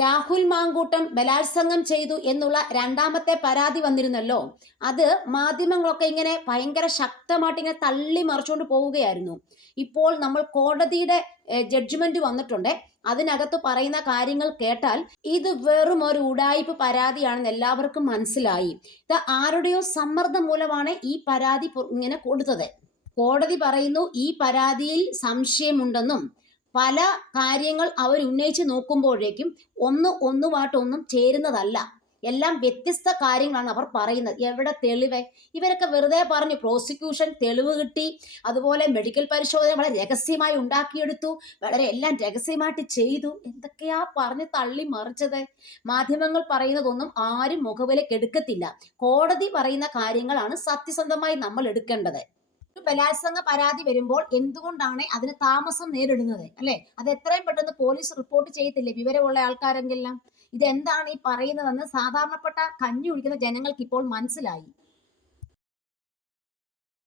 രാഹുൽ മാങ്കൂട്ടം ബലാത്സംഗം ചെയ്തു എന്നുള്ള രണ്ടാമത്തെ പരാതി വന്നിരുന്നല്ലോ. അത് മാധ്യമങ്ങളൊക്കെ ഇങ്ങനെ ഭയങ്കര ശക്തമായിട്ട് ഇങ്ങനെ തള്ളി മറിച്ചുകൊണ്ട് പോവുകയായിരുന്നു. ഇപ്പോൾ നമ്മൾ കോടതിയുടെ ജഡ്ജ്മെന്റ് വന്നിട്ടുണ്ട്. അതിനകത്ത് പറയുന്ന കാര്യങ്ങൾ കേട്ടാൽ ഇത് വെറും ഒരു ഉടായ്പ പരാതിയാണെന്ന് എല്ലാവർക്കും മനസ്സിലായി. ഇത് ആരുടെയോ സമ്മർദ്ദം മൂലമാണ് ഈ പരാതി ഇങ്ങനെ കൊടുത്തത്. കോടതി പറയുന്നു ഈ പരാതിയിൽ സംശയമുണ്ടെന്നും പല കാര്യങ്ങൾ അവർ ഉന്നയിച്ച് നോക്കുമ്പോഴേക്കും ഒന്ന് ഒന്നുമായിട്ടൊന്നും ചേരുന്നതല്ല. എല്ലാം വ്യത്യസ്ത കാര്യങ്ങളാണ് അവർ പറയുന്നത്. എവിടെ തെളിവ്? ഇവരൊക്കെ വെറുതെ പറഞ്ഞു പ്രോസിക്യൂഷൻ തെളിവ് കിട്ടി അതുപോലെ മെഡിക്കൽ പരിശോധന വളരെ രഹസ്യമായി ഉണ്ടാക്കിയെടുത്തു വളരെ എല്ലാം രഹസ്യമായിട്ട് ചെയ്തു. എന്തൊക്കെയാ പറഞ്ഞ് തള്ളി മറിച്ചത്? മാധ്യമങ്ങൾ പറയുന്നതൊന്നും ആരും മുഖവിലേക്ക് എടുക്കത്തില്ല. കോടതി പറയുന്ന കാര്യങ്ങളാണ് സത്യസന്ധമായി നമ്മൾ എടുക്കേണ്ടത്. ഒരു ബലാത്സംഗ പരാതി വരുമ്പോൾ എന്തുകൊണ്ടാണ് അതിന് താമസം നേരിടുന്നത്? അല്ലെ? അത് എത്രയും പെട്ടെന്ന് പോലീസ് റിപ്പോർട്ട് ചെയ്യത്തില്ലേ? വിവരമുള്ള ആൾക്കാരെങ്കിലും ഇതെന്താണ് ഈ പറയുന്നതെന്ന് സാധാരണപ്പെട്ട കഞ്ഞി കുടിക്കുന്ന ജനങ്ങൾക്ക് ഇപ്പോൾ മനസ്സിലായി.